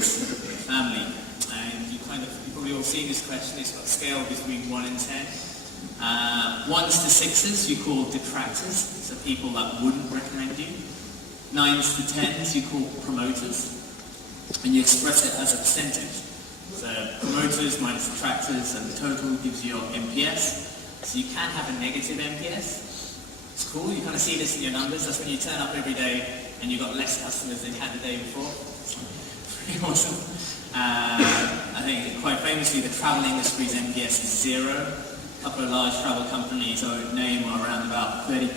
friends, your family. And you've probably all seen this question. It's got a scale between 1 and 10. 1s to 6s you call detractors, so people that wouldn't recommend you. 9s to 10s you call promoters, and you express it as a percentage. So promoters minus detractors, and the total gives you your NPS. So you can have a negative NPS. It's cool, you kind of see this in your numbers. That's when you turn up every day and you've got less customers than you had the day before. It's pretty awesome. I think quite famously the travel industry's NPS is 0. A couple of large travel companies I would name are around about 30%.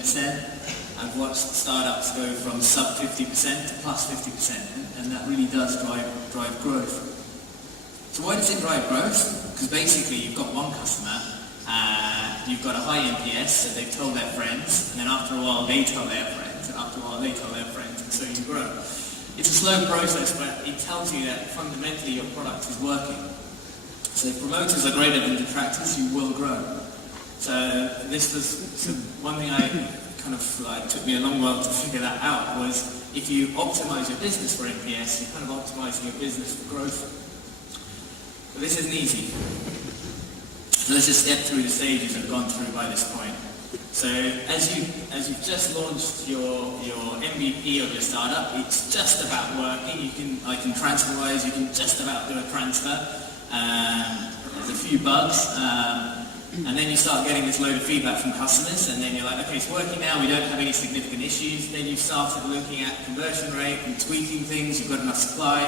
I've watched startups go from sub 50% to plus 50%, and that really does drive growth. So why does it drive growth? Because basically you've got one customer, you've got a high NPS, so they've told their friends, and then after a while they tell their friends, and after a while they tell their friends, and so you grow. It's a slow process, but it tells you that fundamentally your product is working. So if promoters are greater than detractors, you will grow. So this was one thing took me a long while to figure that out, was if you optimize your business for NPS, you're kind of optimizing your business for growth. But this isn't easy. So let's just step through the stages I've gone through by this point. So as you've just launched your MVP of your startup, it's just about working. Like in TransferWise, you can just about do a transfer. There's a few bugs, and then you start getting this load of feedback from customers, and then you're like, okay, it's working now, we don't have any significant issues. Then you've started looking at conversion rate and tweaking things, you've got enough supply,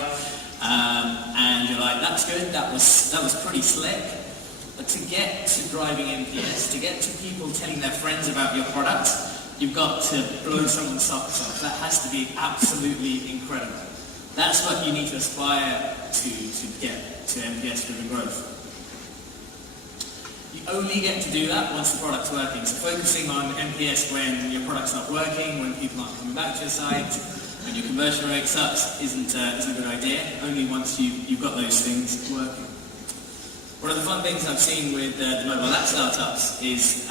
and you're like, that's good, that was pretty slick. But to get to driving NPS, to get to people telling their friends about your product, you've got to blow someone's socks off. That has to be absolutely incredible. That's what you need to aspire to get to NPS-driven growth. You only get to do that once the product's working. So focusing on NPS when your product's not working, when people aren't coming back to your site, when your conversion rate sucks, isn't a good idea. Only once you've got those things working. One of the fun things I've seen with the mobile app startups is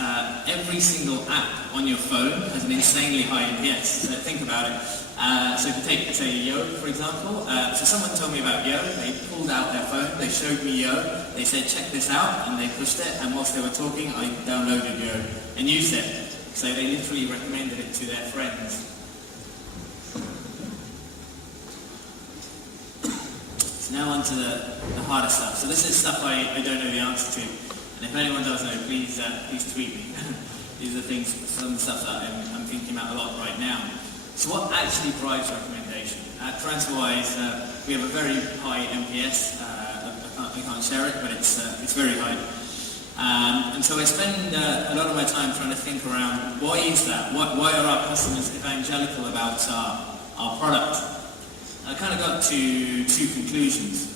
every single app on your phone has an insanely high NPS. So think about it. So if you take, say, Yo, for example. So someone told me about Yo. They pulled out their phone, they showed me Yo, they said, check this out, and they pushed it, and whilst they were talking, I downloaded Yo and used it. So they literally recommended it to their friends. Now on to the harder stuff. So this is stuff I don't know the answer to, and if anyone does know, please tweet me. These are some of the stuff that I'm thinking about a lot right now. So what actually drives recommendation? At TransferWise, we have a very high NPS. I can't share it, but it's very high. And so I spend a lot of my time trying to think around why is that? Why are our customers evangelical about our product? I kind of got to two conclusions.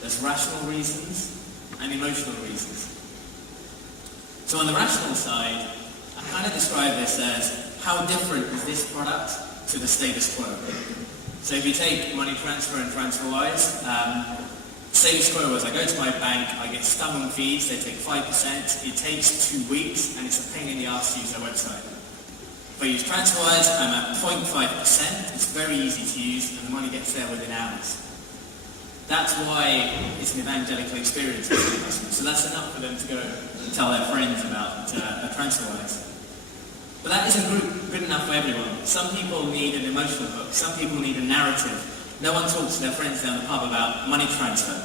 There's rational reasons and emotional reasons. So on the rational side, I kind of describe this as how different is this product to the status quo. So if you take money transfer and TransferWise, status quo was I go to my bank, I get stung on fees, they take 5%, it takes 2 weeks, and it's a pain in the ass to use their website. If I use TransferWise, I'm at 0.5%, it's very easy to use, and the money gets there within hours. That's why it's an evangelical experience for the customers. So that's enough for them to go and tell their friends about TransferWise. But that isn't good enough for everyone. Some people need an emotional hook, some people need a narrative. No one talks to their friends down the pub about money transfer.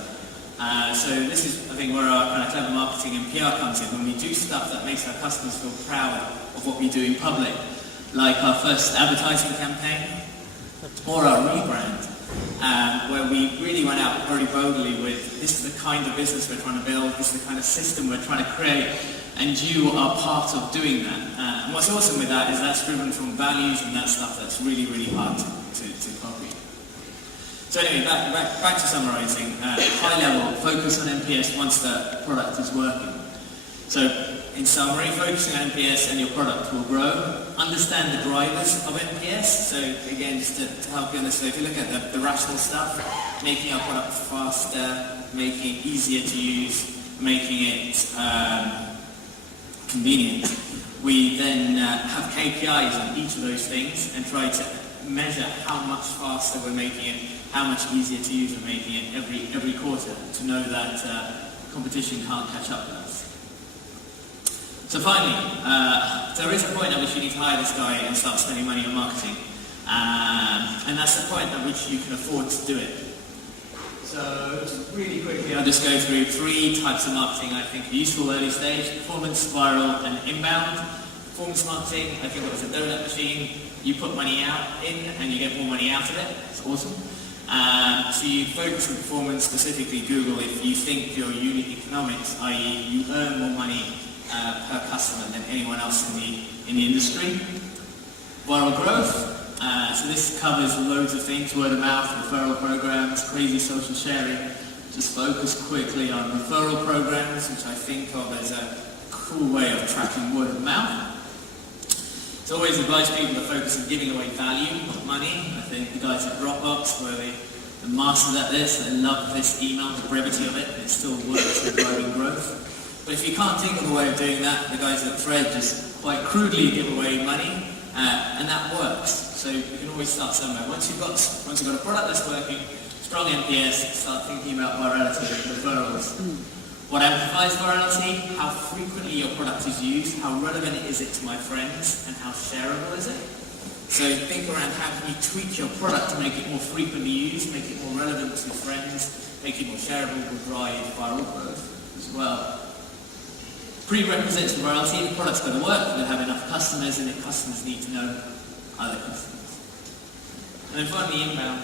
So this is, I think, where our kind of clever marketing and PR comes in, when we do stuff that makes our customers feel proud of what we do in public. Like our first advertising campaign, or our rebrand, where we really went out very boldly with, this is the kind of business we're trying to build, this is the kind of system we're trying to create, and you are part of doing that. And what's awesome with that is that's driven from values and that stuff that's really, really hard to copy. So anyway, back to summarising. High level, focus on NPS once the product is working. So in summary, focusing on NPS and your product will grow. Understand the drivers of NPS. So again, just to help you on this, so if you look at the rational stuff, making our product faster, making it easier to use, making it convenient. We then have KPIs on each of those things and try to measure how much faster we're making it, how much easier to use we're making it every quarter, to know that competition can't catch up with us. So finally, there is a point at which you need to hire this guy and start spending money on marketing. And that's the point at which you can afford to do it. So just really quickly, I'll just go through 3 types of marketing I think are useful early stage: performance, viral, and inbound. Performance marketing, I think it was a donut machine. You put money out in and you get more money out of it. It's awesome. So you focus on performance, specifically Google, if you think your unit economics, i.e. you earn more money per customer than anyone else in the industry. Viral growth, so this covers loads of things: word of mouth, referral programs, crazy social sharing. Just focus quickly on referral programs, which I think of as a cool way of tracking word of mouth. It's always advise people to focus on giving away value, not money. I think the guys at Dropbox were the masters at this. I love this email, the brevity of it, and it still works with driving growth. But if you can't think of a way of doing that, the guys at Thread just quite crudely give away money, and that works. So you can always start somewhere. Once you've got a product that's working, strong NPS, start thinking about virality and referrals. What amplifies virality? How frequently your product is used, how relevant is it to my friends, and how shareable is it? So think around how can you tweak your product to make it more frequently used, make it more relevant to friends, make it more shareable, will drive viral growth as well. Prerequisites for virality: the product's got to work, we'll have enough customers, and the customers need to know other customers. And then finally, inbound.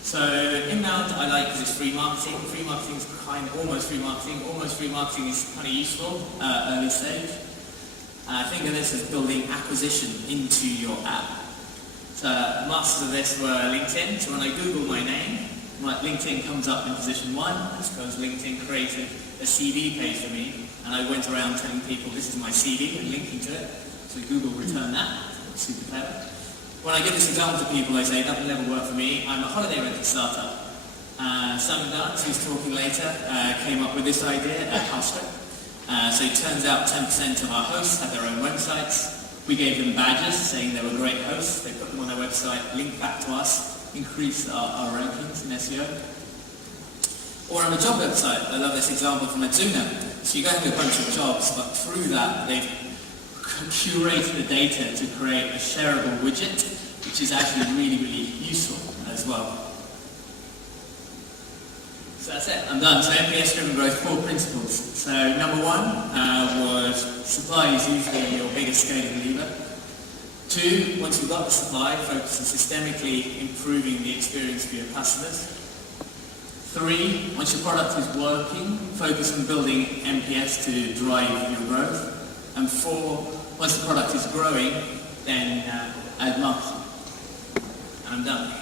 So inbound I like because it's free marketing. Free marketing is almost free marketing. Almost free marketing is kind of useful early stage. Think of this as building acquisition into your app. So masters of this were LinkedIn. So when I Google my name, LinkedIn comes up in position 1. That's because LinkedIn created a CV page for me, and I went around telling people this is my CV and linking to it. So Google returned that. Super clever. When I give this example to people, I say, that will never work for me. I'm a holiday rental startup. Simon Dance, who's talking later, came up with this idea at HouseTrip. So it turns out 10% of our hosts had their own websites. We gave them badges saying they were great hosts. They put them on their website, linked back to us, increased our rankings in SEO. Or on a job website, I love this example from Adzuna. So you go into a bunch of jobs, but through that they've curated the data to create a shareable widget, which is actually really useful as well. So that's it, I'm done. So NPS-driven growth, 4 principles. So number 1 was supply is usually your biggest scaling lever. 2, once you've got the supply, focus on systemically improving the experience for your customers. 3, once your product is working, focus on building NPS to drive your growth. And 4, once the product is growing, then add marketing. And I'm done.